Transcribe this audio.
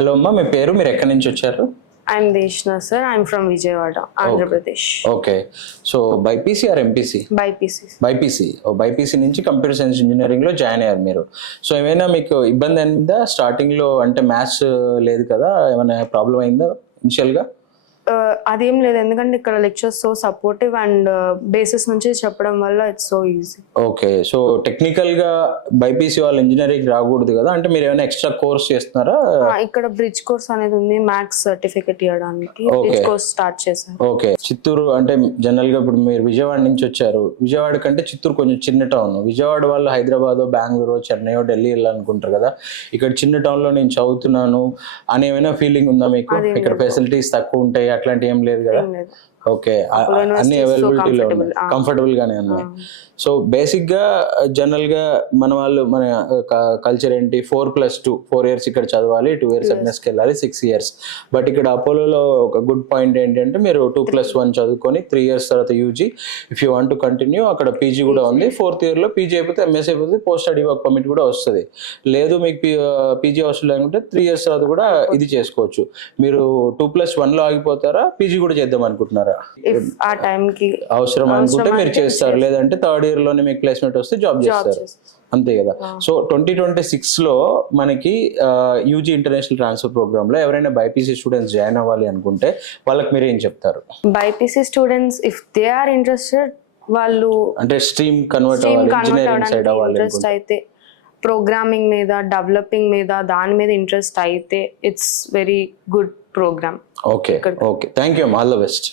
Hello అమ్మా, మీ పేరు, మీరు ఎక్కడి నుంచి వచ్చారు? I'm Deshna sir. I'm from Vijayawada, Andhra Pradesh. Okay. So BiPC or MPC? BPC. BiPC. BiPC నుంచి కంప్యూటర్ సైన్స్ ఇంజనీరింగ్లో జాయిన్ అయ్యారు మీరు. సో ఏమైనా మీకు ఇబ్బంది అయిందా స్టార్టింగ్లో? అంటే మ్యాథ్స్ లేదు కదా, ఏమైనా ప్రాబ్లం అయిందా ఇనిషియల్గా? అదేం లేదు, ఎందుకంటే ఇక్కడ lectures so supportive and basis నుంచి చెప్పడం వల్ల it's so easy. Okay. So టెక్నికల్గా బైపీసీ వాళ్ళు ఇంజనీరింగ్ రాకూడదు కదా, అంటే మీరు ఏమైనా ఎక్స్ట్రా కోర్స్ చేస్తున్నారా? ఇక్కడ బ్రిడ్జ్ కోర్స్ అనేది ఉంది, మ్యాథ్స్ సర్టిఫికెట్ ఇవ్వడానికి బ్రిడ్జ్ కోర్స్ స్టార్ట్ చేశారు. ఓకే. చిత్తూరు అంటే జనరల్గా ఇప్పుడు మీరు విజయవాడ నుంచి వచ్చారు, విజయవాడ కంటే చిత్తూరు కొంచెం చిన్న టౌన్. విజయవాడ వాళ్ళు హైదరాబాద్, బెంగళూరు, చెన్నైయో, ఢిల్లీ వెళ్ళాలనుకుంటారు కదా, ఇక్కడ చిన్న టౌన్లో నేను చదువుతున్నాను అని ఏమైనా ఫీలింగ్ ఉందా మీకు? ఇక్కడ ఫెసిలిటీస్ తక్కువ ఉంటాయి అట్లాంటి ఏం లేదు కదా? ఓకే. అన్ని అవైలబిలిటీలో ఉన్నాయి, కంఫర్టబుల్ గానే ఉన్నాయి. సో బేసిక్ గా జనరల్ గా మన వాళ్ళు, మన కల్చర్ ఏంటి, 4+2 4 years ఇక్కడ చదవాలి, 2 years ఎంఎస్కి వెళ్ళాలి, 6 years. బట్ ఇక్కడ అపోలోలో ఒక గుడ్ పాయింట్ ఏంటంటే మీరు 2+1 చదువుకొని 3 years తర్వాత UG, if you want to continue అక్కడ పీజీ కూడా ఉంది. 4th year లో పీజీ అయిపోతే ఎంఎస్ అయిపోతే పోస్ట్ స్టడీ వర్క్ పర్మిట్ కూడా వస్తుంది. లేదు మీకు పీజీ అవసరం లేకుంటే 3 years తర్వాత కూడా ఇది చేసుకోవచ్చు. మీరు 2+1 లో ఆగిపోతారా, పీజీ కూడా చేద్దాం అనుకుంటున్నారా? ఆ టైం కి అవసరం అనుకుంటే మీరు చేస్తారు, లేదంటే 3rd year లోనే మీకు ప్లేస్మెంట్ వస్తే జాబ్ చేస్తారు, అంతే కదా? సో 2026 లో మనకి యూజీ ఇంటర్నేషనల్ ట్రాన్స్ఫర్ ప్రోగ్రామ్ లో ఎవరైనా బైపీసీ స్టూడెంట్స్ జాయిన్ అవ్వాలి అనుకుంటే వాళ్ళకి మీరు ఏం చెప్తారు? BiPC students if they are interested, వాళ్ళు అంటే స్ట్రీమ్ కన్వర్ట్ అవ్వాలి, ఇంజనీరింగ్ సైడ్ అవ్వాలి ఇంట్రెస్ట్ అయితే, ప్రోగ్రామింగ్ మీద, డెవలపింగ్ మీద, దాని మీద ఇంట్రెస్ట్ అయితే it's very good programme. Okay. Thank you, all the best.